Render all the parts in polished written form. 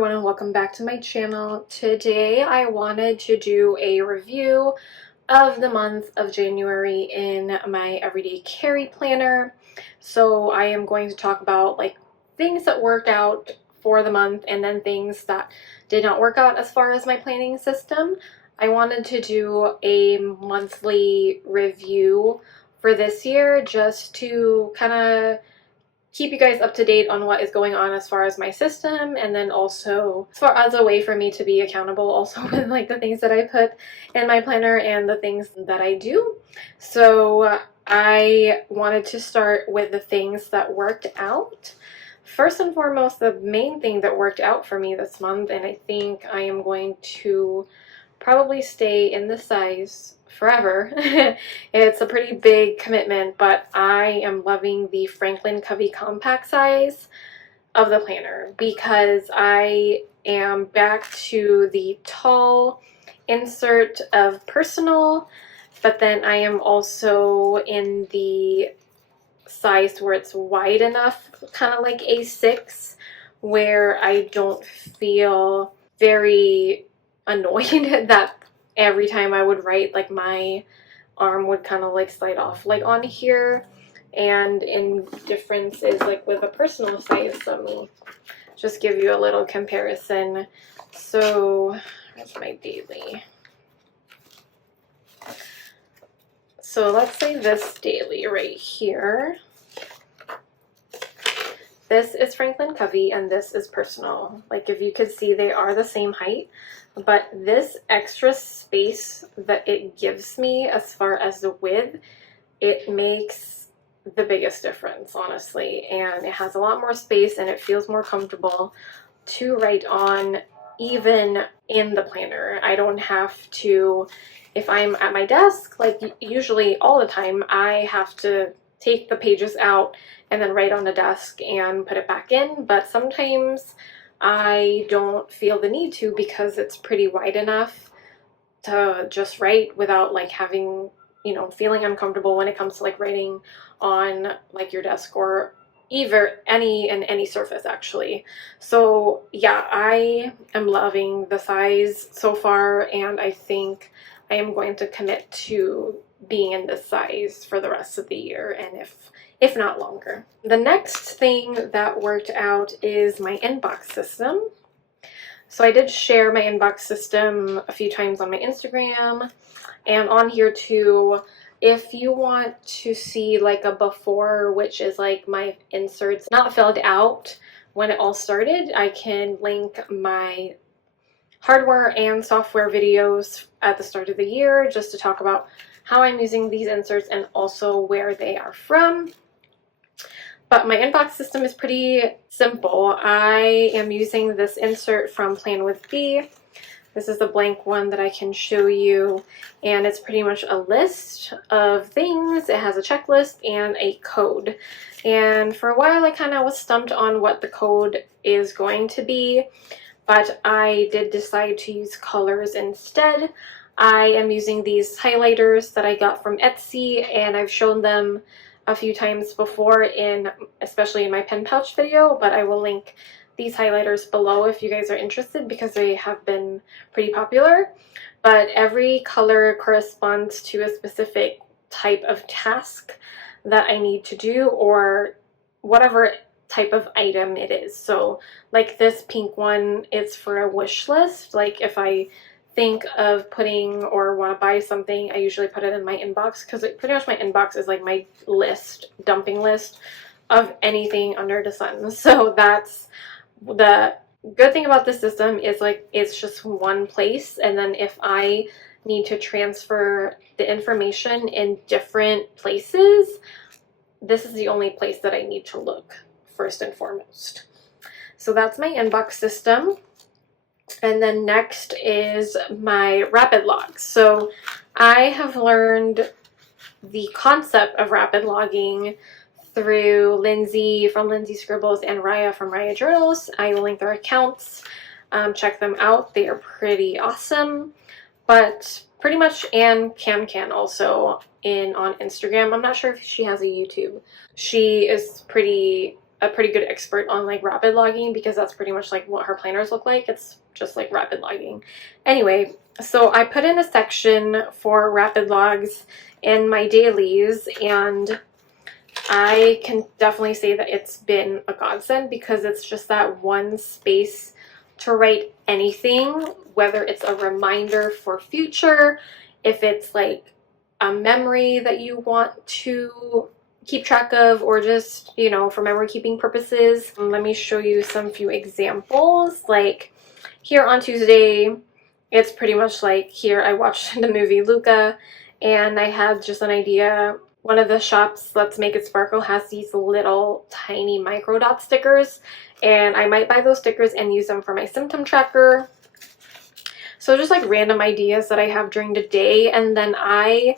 everyone and welcome back to my channel. Today I wanted to do a review of the month of January in my everyday carry planner. So I am going to talk about like things that worked out for the month and then things that did not work out as far as my planning system. I wanted to do a monthly review for this year just to kind of keep you guys up to date on what is going on as far as my system, and then also as far as a way for me to be accountable also with like the things that I put in my planner and the things that I do. So I wanted to start with the things that worked out. First and foremost, the main thing that worked out for me this month, and I think I am going to probably stay in this size forever. It's a pretty big commitment, but I am loving the Franklin Covey compact size of the planner because I am back to the tall insert of personal, but then I am also in the size where it's wide enough, kind of like A6, where I don't feel very annoyed that every time I would write, like my arm would kind of like slide off like on here. And in differences like with a personal size, let me just give you a little comparison. So that's my daily. So let's say this daily right here. This is Franklin Covey and this is personal. Like if you could see, they are the same height, but this extra space that it gives me as far as the width, it makes the biggest difference, honestly. And it has a lot more space and it feels more comfortable to write on, even in the planner. I don't have to, if I'm at my desk, like usually all the time, I have to take the pages out and then write on the desk and put it back in. But sometimes I don't feel the need to because it's pretty wide enough to just write without like having, you know, feeling uncomfortable when it comes to like writing on like your desk or either any surface actually. So yeah, I am loving the size so far, and I think I am going to commit to being in this size for the rest of the year, and if not longer. The next thing that worked out is my inbox system. So I did share my inbox system a few times on my Instagram and on here too. If you want to see like a before, which is like my inserts not filled out when it all started, I can link my hardware and software videos at the start of the year just to talk about how I'm using these inserts and also where they are from. But my inbox system is pretty simple. I am using this insert from Plan with B. This is the blank one that I can show you, and it's pretty much a list of things. It has a checklist and a code. And for a while I kind of was stumped on what the code is going to be, but I did decide to use colors instead. I am using these highlighters that I got from Etsy, and I've shown them a few times before, especially in my pen pouch video, but I will link these highlighters below if you guys are interested because they have been pretty popular. But every color corresponds to a specific type of task that I need to do, or whatever type of item it is. So like this pink one, it's for a wish list. Like if I think of putting or want to buy something, I usually put it in my inbox because pretty much my inbox is like my list, dumping list of anything under the sun. So that's the good thing about this system, is like it's just one place, and then if I need to transfer the information in different places, this is the only place that I need to look first and foremost. So that's my inbox system. And then next is my rapid logs. So I have learned the concept of rapid logging through Lindsay from Lindsay Scribbles and Raya from Raya Journals. I will link their accounts. Check them out. They are pretty awesome. But pretty much Anne Can also on Instagram. I'm not sure if she has a YouTube. She is pretty a pretty good expert on like rapid logging, because that's pretty much like what her planners look like. It's just like rapid logging. Anyway, so I put in a section for rapid logs in my dailies, and I can definitely say that it's been a godsend, because it's just that one space to write anything, whether it's a reminder for future, if it's like a memory that you want to keep track of, or just, you know, for memory keeping purposes. Let me show you some few examples. Like here on Tuesday, it's pretty much like, here I watched the movie Luca, and I had just an idea. One of the shops, Let's Make It Sparkle, has these little tiny micro dot stickers, and I might buy those stickers and use them for my symptom tracker. So just like random ideas that I have during the day, and then I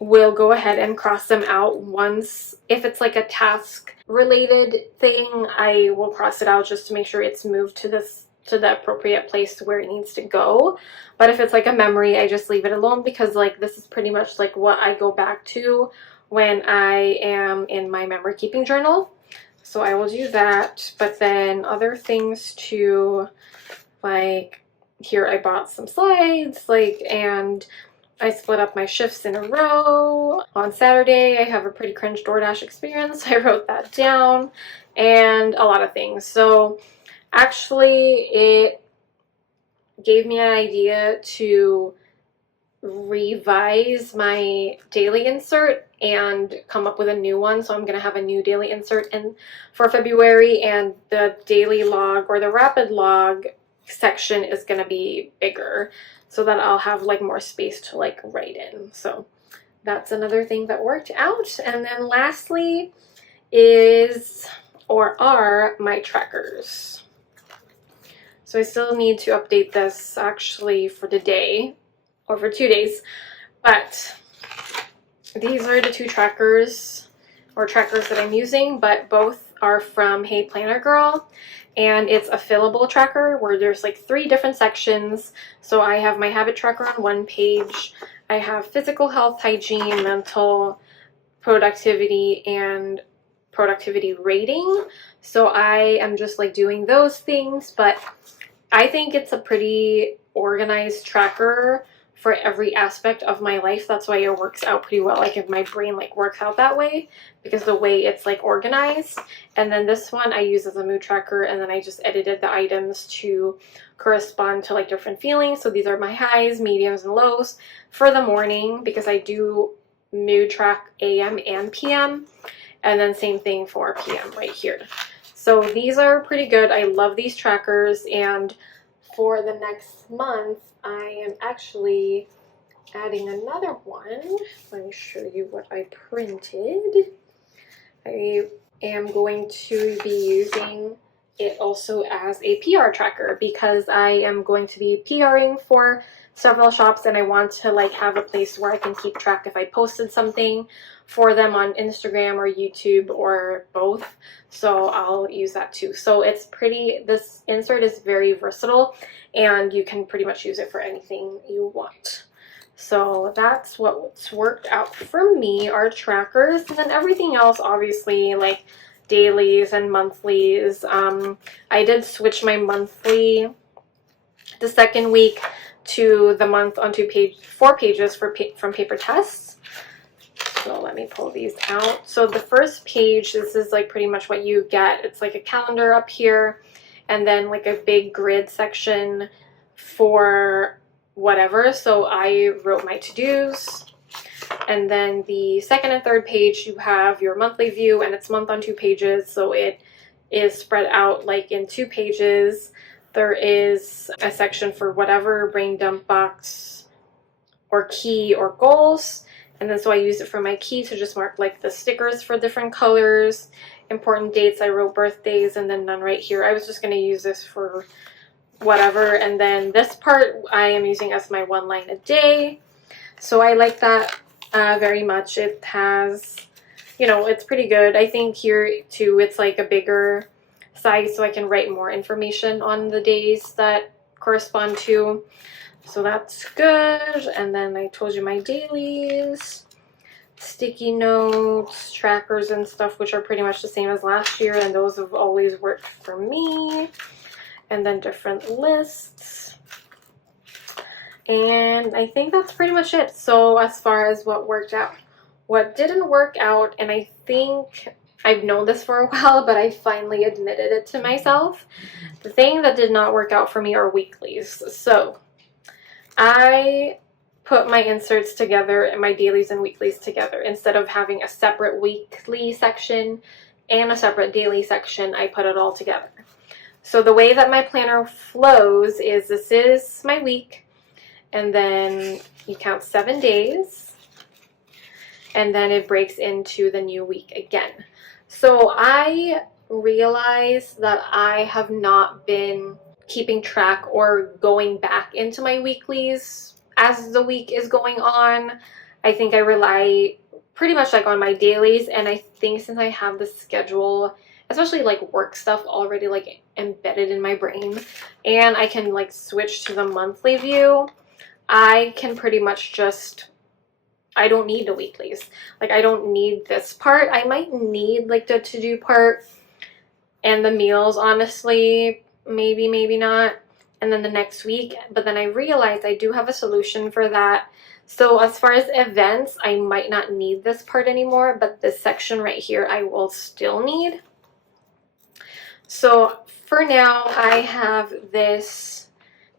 will go ahead and cross them out once. If it's like a task related thing, I will cross it out just to make sure it's moved to the appropriate place where it needs to go. But if it's like a memory, I just leave it alone, because like this is pretty much like what I go back to when I am in my memory keeping journal. So I will do that. But then other things too, like here I bought some slides, like, and I split up my shifts in a row. On Saturday, I have a pretty cringe DoorDash experience. I wrote that down, and a lot of things. So actually, it gave me an idea to revise my daily insert and come up with a new one. So I'm going to have a new daily insert in for February, and the daily log or the rapid log section is going to be bigger, so that I'll have like more space to like write in. So that's another thing that worked out. And then lastly are my trackers. So I still need to update this actually for the day, or for 2 days, but these are the two trackers that I'm using, but both are from Hey Planner Girl. And it's a fillable tracker where there's like 3 different sections. So I have my habit tracker on one page. I have physical health, hygiene, mental, productivity, and productivity rating. So I am just like doing those things, but I think it's a pretty organized tracker for every aspect of my life. That's why it works out pretty well. Like if my brain like works out that way, because the way it's like organized. And then this one I use as a mood tracker, and then I just edited the items to correspond to like different feelings. So these are my highs, mediums, and lows for the morning, because I do mood track AM and PM, and then same thing for PM right here. So these are pretty good. I love these trackers, and for the next month I am actually adding another one. Let me show you what I printed. I am going to be using it also as a PR tracker, because I am going to be PRing for several shops, and I want to like have a place where I can keep track if I posted something for them on Instagram or YouTube or both. So I'll use that too. So it's pretty, this insert is very versatile, and you can pretty much use it for anything you want. So that's what's worked out for me, our trackers. And then everything else, obviously, like dailies and monthlies. I did switch my monthly the second week to the month on 4 pages from Paper Tess. So let me pull these out. So the first page, this is like pretty much what you get. It's like a calendar up here, and then like a big grid section for whatever. So I wrote my to-dos. And then the second and third page, you have your monthly view, and it's month on 2 pages. So it is spread out like in 2 pages. There is a section for whatever brain dump box or key or goals. And then so I used it for my key to just mark like the stickers for different colors. Important dates, I wrote birthdays, and then none right here. I was just going to use this for whatever. And then this part I am using as my 1 line a day. So I like that very much. It has, you know, it's pretty good. I think here too it's like a bigger size, so I can write more information on the days that correspond to. So that's good. And then I told you my dailies. sticky notes, trackers and stuff, which are pretty much the same as last year, and those have always worked for me. And then different lists. And I think that's pretty much it. So as far as what worked out, what didn't work out, and I think I've known this for a while, but I finally admitted it to myself. The thing that did not work out for me are weeklies. So I put my inserts together and my dailies and weeklies together. Instead of having a separate weekly section and a separate daily section, I put it all together. So the way that my planner flows is this is my week, and then you count 7 days, and then it breaks into the new week again. So I realized that I have not been keeping track or going back into my weeklies as the week is going on. I think I rely pretty much like on my dailies, and I think since I have the schedule, especially like work stuff already like embedded in my brain, and I can like switch to the monthly view, I can pretty much just, I don't need the weeklies. Like I don't need this part. I might need like the to-do part and the meals, honestly, maybe not, and then the next week. But then I realized I do have a solution for that. So as far as events, I might not need this part anymore, but this section right here I will still need. So for now, I have this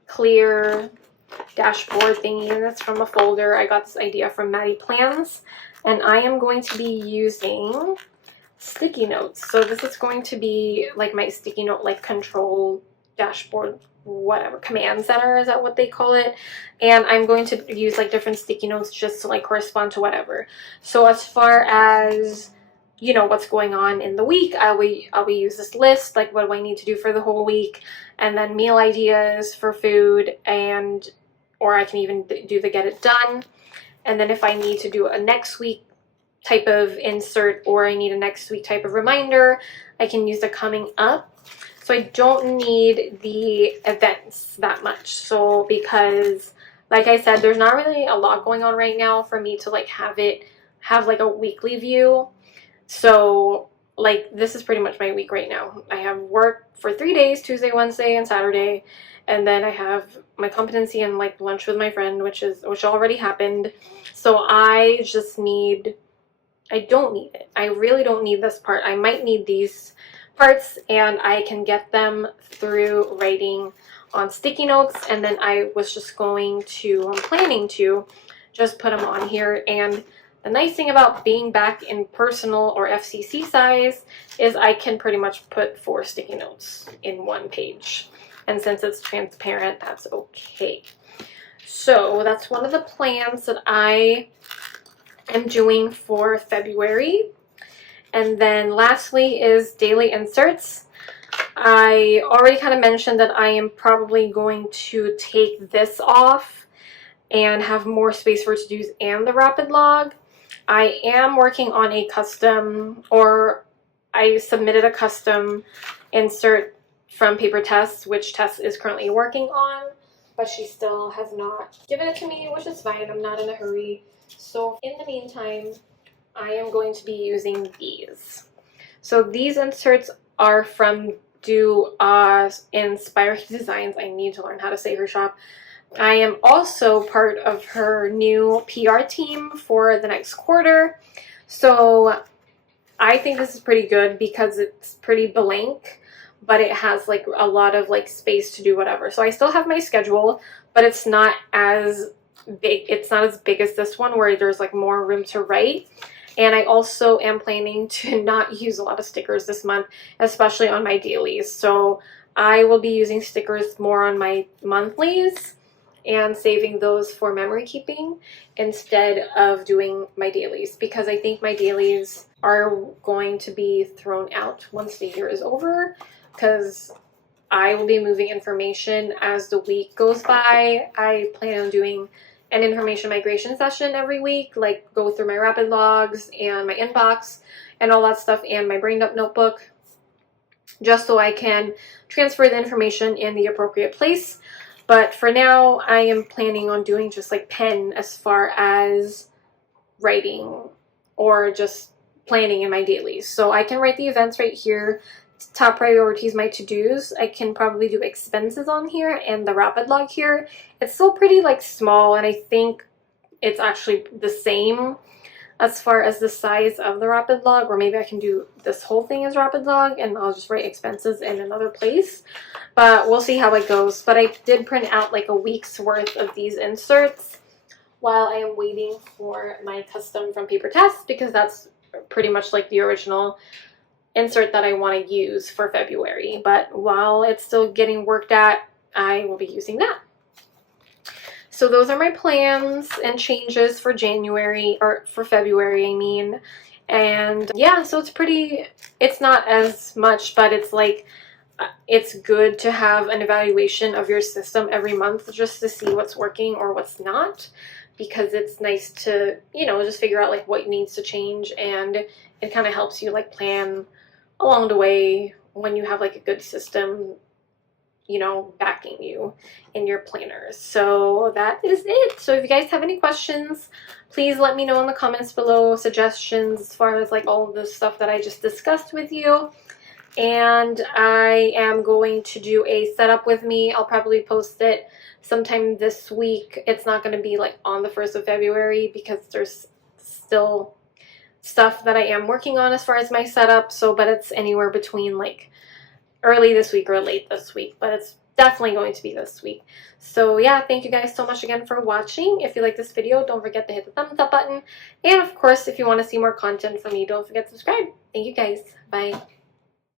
clear dashboard thingy, and that's from a folder. I got this idea from Maddie Plans, and I am going to be using sticky notes. So this is going to be like my sticky note, like control dashboard, whatever, command center, is that what they call it? And I'm going to use like different sticky notes just to like correspond to whatever. So as far as, you know, what's going on in the week, I'll use this list, like what do I need to do for the whole week, and then meal ideas for food, and or I can even do the get it done. And then if I need to do a next week type of insert, or I need a next week type of reminder, I can use the coming up. So I don't need the events that much. So because like I said, there's not really a lot going on right now for me to like have like a weekly view. So like this is pretty much my week right now. I have work for 3 days, Tuesday, Wednesday, and Saturday. And then I have my competency and like lunch with my friend, which already happened. So I don't need it. I really don't need this part. I might need these parts, and I can get them through writing on sticky notes. And then I'm planning to just put them on here. And the nice thing about being back in personal or FCC size is I can pretty much put 4 sticky notes in one page. And since it's transparent, that's okay. So that's one of the plans that I am doing for February. And then lastly is daily inserts. I already kind of mentioned that I am probably going to take this off and have more space for to-dos and the rapid log. I am working on a custom, or I submitted a custom insert from Paper Tess, which Tess is currently working on, but she still has not given it to me, which is fine. I'm not in a hurry. So in the meantime, I am going to be using these. So these inserts are from Doaa Inspiring Designs. I need to learn how to say her shop. I am also part of her new PR team for the next quarter. So I think this is pretty good because it's pretty blank, but it has like a lot of like space to do whatever. So I still have my schedule, but it's not as big. It's not as big as this one where there's like more room to write. And I also am planning to not use a lot of stickers this month, especially on my dailies. So I will be using stickers more on my monthlies and saving those for memory keeping instead of doing my dailies, because I think my dailies are going to be thrown out once the year is over, because I will be moving information as the week goes by. I plan on doing an information migration session every week, like go through my rapid logs and my inbox and all that stuff, and my brain dump notebook, just so I can transfer the information in the appropriate place. But for now, I am planning on doing just like pen as far as writing or just planning in my dailies. So I can write the events right here, top priorities, my to-dos. I can probably do expenses on here and the rapid log here. It's still pretty like small, and I think it's actually the same as far as the size of the rapid log, or maybe I can do this whole thing as rapid log and I'll just write expenses in another place, but we'll see how it goes. But I did print out like a week's worth of these inserts while I am waiting for my custom from Paper Tess, because that's pretty much like the original insert that I want to use for February. But while it's still getting worked at, I will be using that. So those are my plans and changes for January, or for February, I mean. And yeah, so it's not as much, but it's like, it's good to have an evaluation of your system every month just to see what's working or what's not, because it's nice to, you know, just figure out like what needs to change, and it kind of helps you like plan along the way when you have like a good system, you know, backing you in your planners. So that is it. So if you guys have any questions, please let me know in the comments below, suggestions as far as like all of the stuff that I just discussed with you. And I am going to do a setup with me. I'll probably post it sometime this week. It's not going to be like on the 1st of February because there's still stuff that I am working on as far as my setup. So, but it's anywhere between like early this week or late this week, but it's definitely going to be this week. So yeah, thank you guys so much again for watching. If you like this video, don't forget to hit the thumbs up button. And of course, if you want to see more content from me, don't forget to subscribe. Thank you guys. Bye.